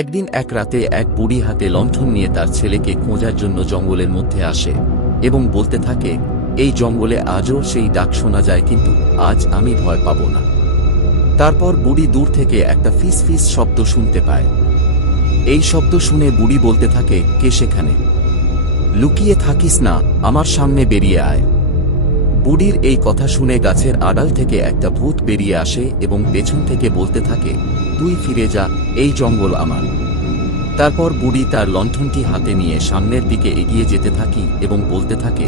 একদিন এক রাতে এক বুড়ি হাতে লণ্ঠন নিয়ে তার ছেলেকে খোঁজার জন্য জঙ্গলের মধ্যে আসে এবং বলতে থাকে, এই জঙ্গলে আজও সেই ডাক শোনা যায়, কিন্তু আজ আমি ভয় পাব না। তারপর বুড়ি দূর থেকে একটা ফিস ফিস শব্দ শুনতে পায়। এই শব্দ শুনে বুড়ি বলতে থাকে, কে সেখানে? লুকিয়ে থাকিস না, আমার সামনে বেরিয়ে আয়। বুড়ির এই কথা শুনে গাছের আড়াল থেকে একটা ভূত বেরিয়ে আসে এবং পেছন থেকে বলতে থাকে, তুই ফিরে যা, এই জঙ্গল আমার। তারপর বুড়ি তার লণ্ঠনটি হাতে নিয়ে সামনের দিকে এগিয়ে যেতে থাকি এবং বলতে থাকে,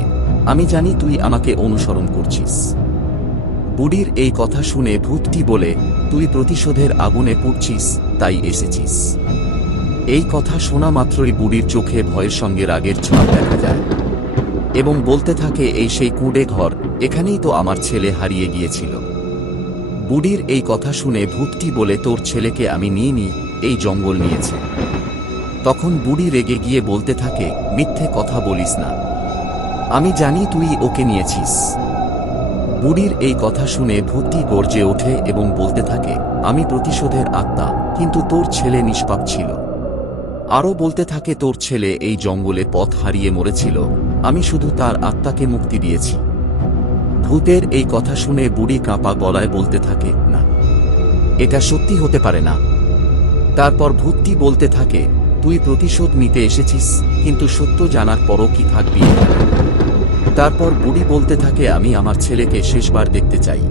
আমি জানি তুই আমাকে অনুসরণ করছিস। বুড়ির এই কথা শুনে ভূতটি বলে, তুই প্রতিশোধের আগুনে পুড়ছিস, তাই এসেছিস। এই কথা শোনা মাত্রই বুড়ির চোখে ভয়ের সঙ্গে রাগের ছাপ দেখা যায় এবং বলতে থাকে, এই সেই কুঁড়ে ঘর, এখানেই তো আমার ছেলে হারিয়ে গিয়েছিল। বুড়ির এই কথা শুনে ভূতটি বলে, তোর ছেলেকে আমি নিইনি, এই জঙ্গল নিয়েছে। তখন বুড়ি রেগে গিয়ে বলতে থাকে, মিথ্যে কথা বলিস না, আমি জানি তুই ওকে নিয়েছিস। বুড়ির এই কথা শুনে ভূতটি গর্জে ওঠে এবং বলতে থাকে, আমি প্রতিশোধের আত্মা, কিন্তু তোর ছেলে নিষ্পাপ ছিল। আরও বলতে থাকে, তোর ছেলে এই জঙ্গলে পথ হারিয়ে মরেছিল, আমি শুধু তার আত্মাকে মুক্তি দিয়েছি। ভূতের এই কথা শুনে বুড়ি কাঁপা গলায় বলতে থাকে, না, এটা সত্যি হতে পারে না। তারপর ভূতটি বলতে থাকে, তুই প্রতিশোধ নিতে এসেছিস, কিন্তু সত্য জানার পরও কি থাকবি? তারপর বুড়ি বলতে থাকে, আমি আমার ছেলেকে শেষবার দেখতে চাই।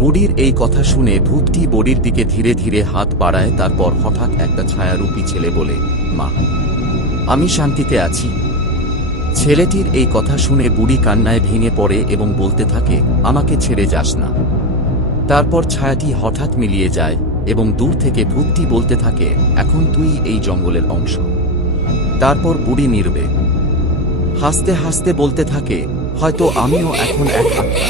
বুড়ির এই কথা শুনে ভূতটি বুড়ির দিকে ধীরে ধীরে হাত বাড়ায়। তারপর হঠাৎ একটা ছায়ারূপী ছেলে বলে, মা, আমি শান্তিতে আছি। ছেলেটির এই কথা শুনে বুড়ি কান্নায় ভেঙে পড়ে এবং বলতে থাকে, আমাকে ছেড়ে যাস না। তারপর ছায়াটি হঠাৎ মিলিয়ে যায় এবং দূর থেকে ভূতটি বলতে থাকে, এখন তুই এই জঙ্গলের অংশ। তারপর বুড়ি নীরবে হাসতে হাসতে বলতে থাকে, হয়তো আমিও এখন এক আত্মা।